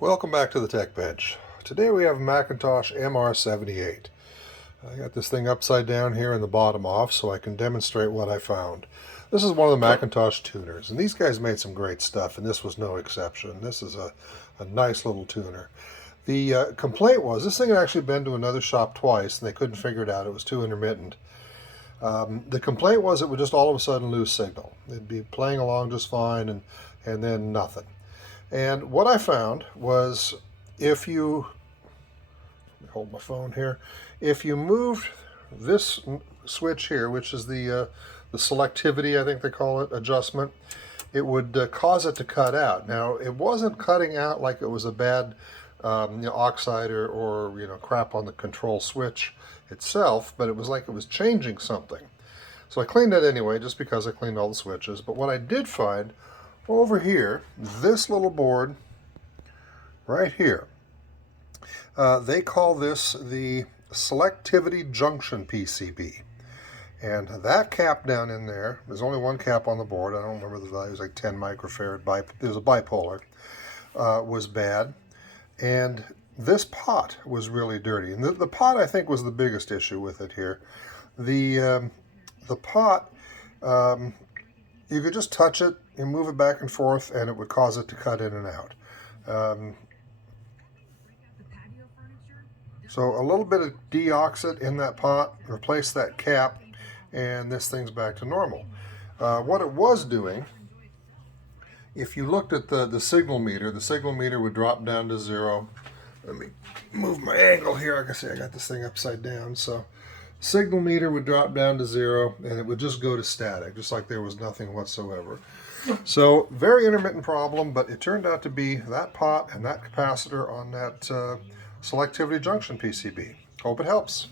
Welcome back to the Tech Bench. Today we have a McIntosh MR78. I got this thing upside down here and the bottom off so I can demonstrate what I found. This is one of the McIntosh tuners, and these guys made some great stuff, and this was no exception. This is a nice little tuner. The complaint was this thing had actually been to another shop twice, and they couldn't figure it out. It was too intermittent. The complaint was it would just all of a sudden lose signal. It'd be playing along just fine, and then nothing. And what I found was if you, let me hold my phone here, if you moved this switch here, which is the selectivity, I think they call it, adjustment, it would cause it to cut out. Now, it wasn't cutting out like it was a bad oxide or crap on the control switch itself, but it was like it was changing something. So I cleaned it anyway, just because I cleaned all the switches. But what I did find over here, this little board right here, they call this the selectivity junction PCB. And that cap down in there, there's only one cap on the board, I don't remember the value, it was like 10 microfarad, there's a bipolar, was bad. And this pot was really dirty. And the pot, I think, was the biggest issue with it here. The pot, you could just touch it, you move it back and forth, and it would cause it to cut in and out. So a little bit of deoxit in that pot, replace that cap, and this thing's back to normal. What it was doing, if you looked at the signal meter would drop down to 0. Let me move my angle here. Like I say, I got this thing upside down. So signal meter would drop down to 0, and it would just go to static, just like there was nothing whatsoever. So very intermittent problem, but it turned out to be that pot and that capacitor on that selectivity junction PCB. Hope it helps.